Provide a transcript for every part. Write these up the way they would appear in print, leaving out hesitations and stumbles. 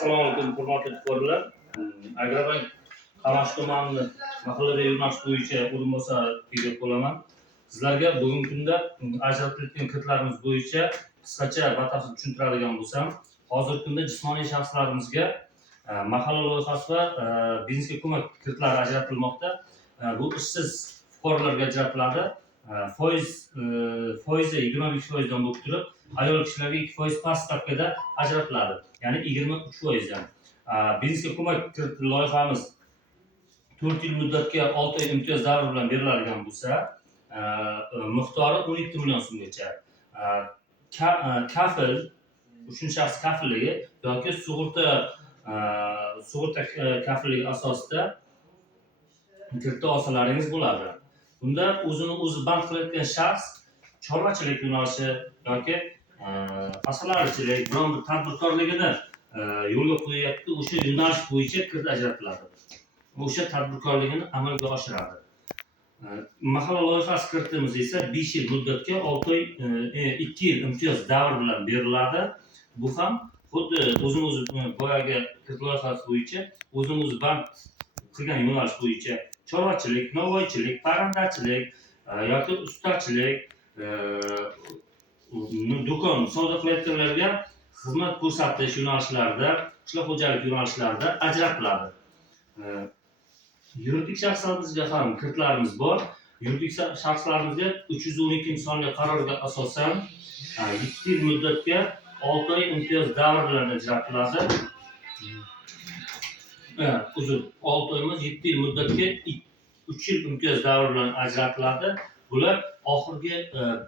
Assalomu alaykum, hurmatli fuqarolar. Agrobank Qamash tumani mahallaviy yo'nalish bo'yicha o'rinbosar deb bo'laman. Sizlarga bugungi kunda ajratilayotgan kreditlarimiz bo'yicha qisqacha batafsil tushuntiradigan bo'lsam, hozirgi kunda jismoniy shaxslarimizga mahalla loyihasi va biznesga ko'mak kreditlari ajratilmoqda. Bu ishsiz fuqarolarga ajratiladi. Foizi 25% dan bo'lib turib, ayol kishilarga 2% past stavkada ajratiladi. Ya'ni 23%dan. Biznesga ko'mak kredit loyihamiz 4 yil muddatga 6 oy imtiyoz davri bilan beriladigan bo'lsa, miqdori 12 million so'mgacha. Kafil, uchinchi shaxs kafilligi yoki sug'urta kafilligi asosida kredit olsalaringiz bo'ladi. Bunda o'zini o'zi band qilayotgan shaxs chorvachilik yo'nalishi yoki asalarichilik, biron bir tadbirkorligini yo'lga qo'yyapti, o'sha yo'nalish bo'yicha kredit ajratiladi. O'sha tadbirkorligini amalga oshiradi. Mahalla loyihasi kreditimiz esa 5 yil muddatga 6 oy 2 yil imtiyoz davri bilan beriladi. Bu ham xuddi o'zimiz boyagi kredit loyihasi bo'yicha o'zimiz band qilgan yo'nalish bo'yicha chorvachilik, novvoychilik, parrandachilik yoki ustachilik, do'kon savdo qilayotganlarga xizmat ko'rsatish yo'nalishlarida, qishloq xo'jalik yo'nalishlarida ajratiladi. Yuridik shaxslarimizga ham kreditlarimiz bor. Yuridik shaxslarimizga 312-sonli qarorga asosan 7 yil muddatga 6 oy imtiyoz davri bilan ajratiladi. 6 oyimiz 7 yil muddatga 3 yil imtiyoz davri bilan ajratiladi. Bular oxirgi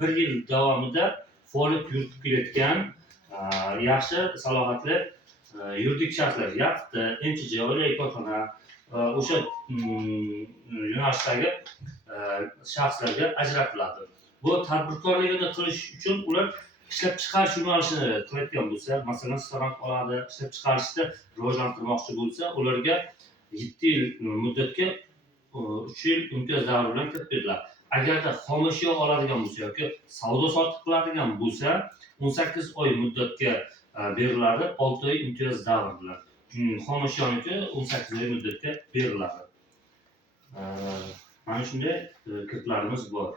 1 yil davomida faoliyat yuritib kelayotgan yaxshi salohiyatli yuridik shaxslar, yaxta, MCJ, oilaviy korxona, o'sha yo'nalishdagi shaxslarga ajratiladi. Bu tadbirkorligini qilish uchun ular ishlab chiqarish yo'nalishini qilayotgan bo'lsa, masalan, restoran oladi, ishlab chiqarishni rivojlantirmoqchi bo'lsa, ularga 7 yil muddatga 3 yil imtiyoz davri bilan kredit beriladi. Agarda xomashyo oladigan bo'lsa yoki savdo sotiq qiladigan bo'lsa, 18 oy muddatga beriladi, 6 oy imtiyoz davri bilan. Xomashyoniki 18 oy muddatga beriladi. Mana shunday kreditlarimiz bor.